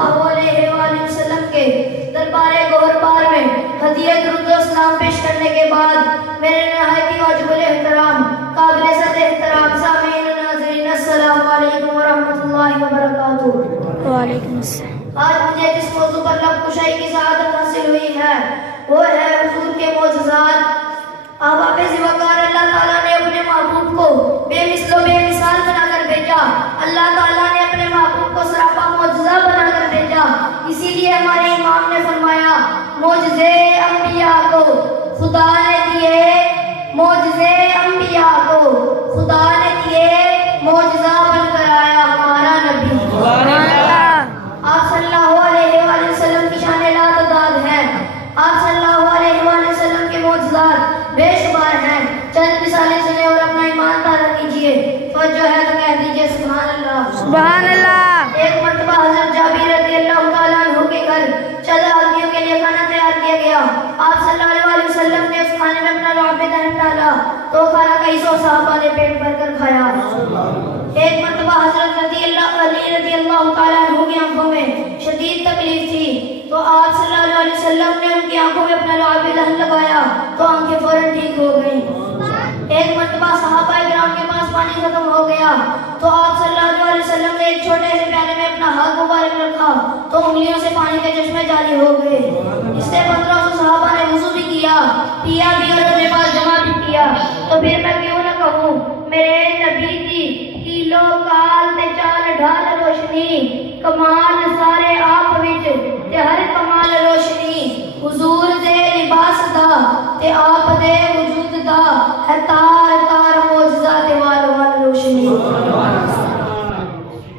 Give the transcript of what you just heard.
اللہ علیہ وآلہ وسلم کے دربار گوہر بار میں ہدیہ درود و سلام پیش کرنے کے بعد میرے نہایت ہی واجب الاحترام قابل صد احترام سامعین و ناظرین السلام علیکم ورحمۃ اللہ وبرکاتہ۔ وعلیکم السلام۔ آج مجھے جس موضوع پر لب کشائی کی سعادت حاصل ہوئی ہے وہ ہے حضور کے معجزات۔ آپ ذوقار اللہ تعالیٰ نے اپنے محبوب کو بے مثل و بے مثال بنا کر بھیجا۔ اللہ تعالیٰ نے اپنے محبوب کو سراپا معجزہ بنا کر بھیجا۔ اسی لیے ہمارے امام نے فرمایا معجزے انبیاء کو خدا نے دیے، معجزے انبیاء کو خدا نے دیے، معجزہ بن کر آیا ہمارا نبی۔ آپ صلی اللہ علیہ وآلہ وسلم کی شان لا تعداد ہے۔ آپ صلی اللہ علیہ وآلہ وسلم کے معجزات بے شمار ہیں۔ چند مثالیں سنیں اور اپنا ایمان تازہ کیجیے۔ توجہ ہے تو کہہ دیجیے سبحان اللہ۔ سبحان اللہ۔ ایک مرتبہ حضرت جابر رضی اللہ تعالیٰ عنہ کے گھر چند آدمیوں کے لیے کھانا تیار کیا گیا۔ آپ صلی اللہ علیہ وسلم نے اس کھانے میں اپنا لعاب دہن ڈالا تو کھانا کئی سو صحابہ نے پیٹ بھر کر کھایا۔ ایک مرتبہ حضرت علی رضی اللہ تعالیٰ عنہ کی آنکھوں میں شدید تکلیف تھی تو آپ صلی اللہ علیہ وسلم نے ان کی آنکھوں میں اپنا لعاب دہن لگایا تو آنکھیں فوراً ٹھیک ہو گئیں۔ ایک مرتبہ صحابہ کرام کے پاس پانی ختم ہو گیا تو آپ صلی اللہ علیہ وسلم نے ایک چھوٹے سے پیالے میں اپنا ہاتھ مبارک رکھا تو انگلیوں سے پانی کے چشمے جاری ہو گئے۔ اس سے 1500 صحابہ نے وضو بھی کیا، پیا بھی اور اپنے پاس جمع بھی کیا۔ تو پھر میں کیوں نہ کہوں میرے نبی دی کیلو کال تے چال ڈھال روشنی، کمال سارے آپ وچ تے ہر کمال روشنی، حضور دے لباس دا تے آپ